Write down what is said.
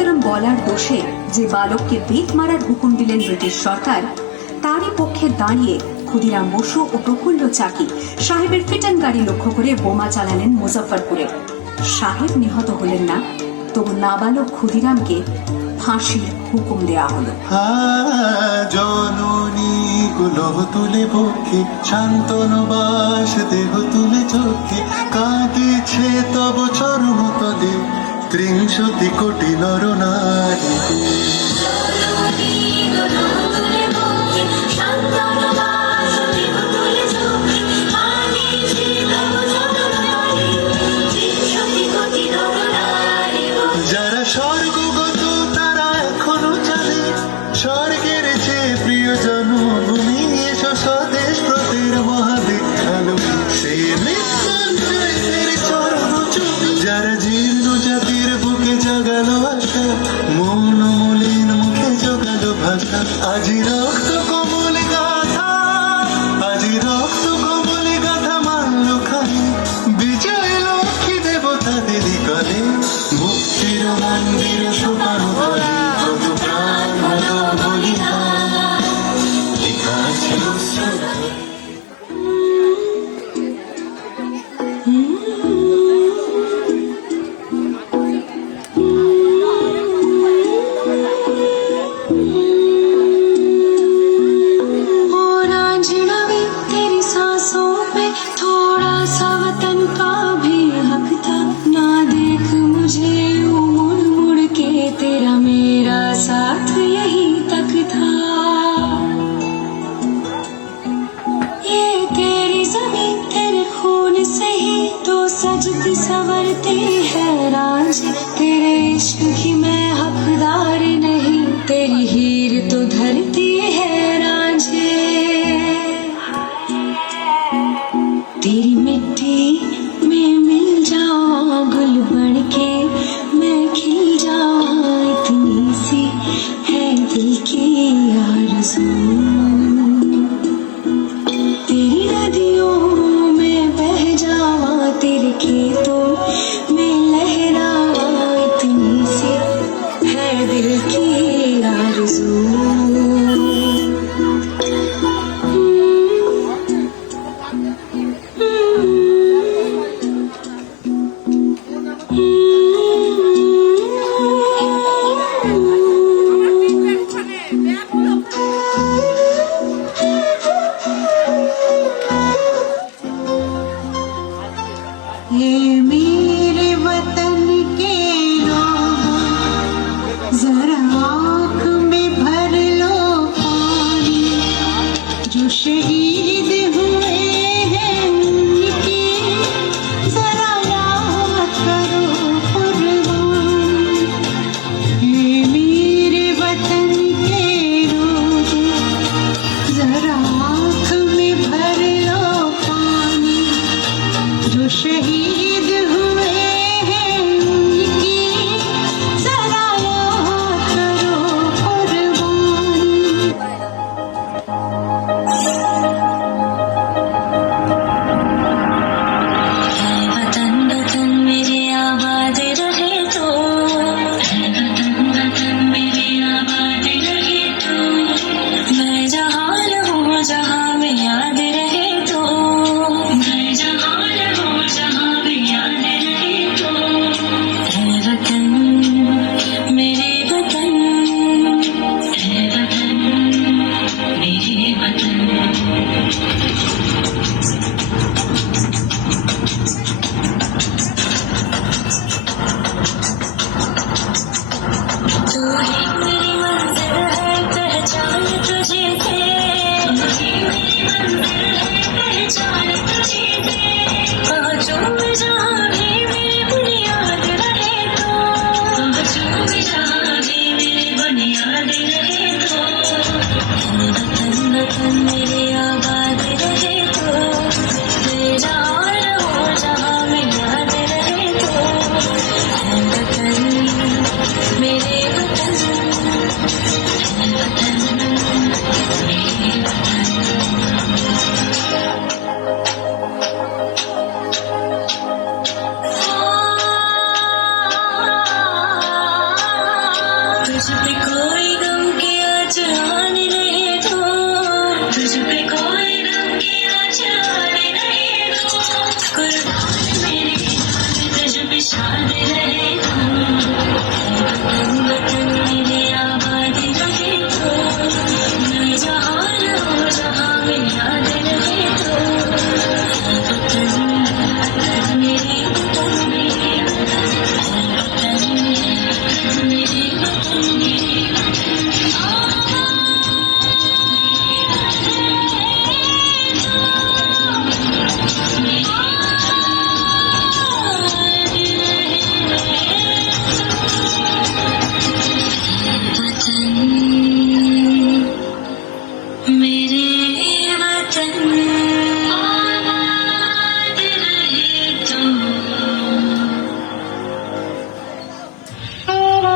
সুতরাং বলার দোষে যে বালককে বেত মারার হুকুম দিলেন ব্রিটিশ সরকার, তারই পক্ষে দাঁড়িয়ে ক্ষুদিরাম বসু ও প্রফুল্ল চাকি সাহেবের ফিটন গাড়ি লক্ষ্য করে বোমা চালালেন মুজফ্ফরপুরে। সাহেব নিহত হলেন না, তবু নাবালক ক্ষুদিরামকে ফাঁসির হুকুম দেয়া হলো। জননী কুলহ তুলে বক্ষে, শান্তনবাস দেহ তুলে চোখে, কাঁদিছে তব চরণ তলে ৩০ কোটি নরনারী। যারা স্বর্গগত তারা এখনো চলে, স্বর্গের চেয়ে প্রিয় জন্মভূমি, এসো স্বদেশ প্রতির মহাবিখ্যাত সে মৃত্যুঞ্জয়ের চরণ চুমি। যারা জীর্ণ জাতির বুকে জাগালো আশা, মন মলিন মুখে জোগালো ভাষা, আজি রক্ত কমল গাথা, আজি রক্ত কমল গাথা মানল খালি বিজয় লক্ষ্মী দেবতাদের কলে। মুক্তির মন্দির শোকানো তলে কত প্রাণ হলো বলিদান, লেখা ছিল শ্রদ্ধা। संवरती है रांझ, तेरे इश्क की मैं हकदार नहीं, तेरी हीर तो धरती है रांझे। तेरी मिट्टी में मिल जाऊं गुल बन के, मैं खिल जाऊं, इतनी सी है दिल की आरज़ू। तेरी नदियों में बह जाऊं, तेरे खेतों में लहराऊं, इतनी सी है दिल की आरज़ू। ये मेरे वतन के लोगों, जरा आँख में भर लो पानी, जो शहीद हुए हैं उनकी जरा याद करो कुर्बान। ये मेरे वतन के लोगों, जरा आँख में भर लो पानी, जो शहीद हुए हैं उनकी जरा याद खुश पे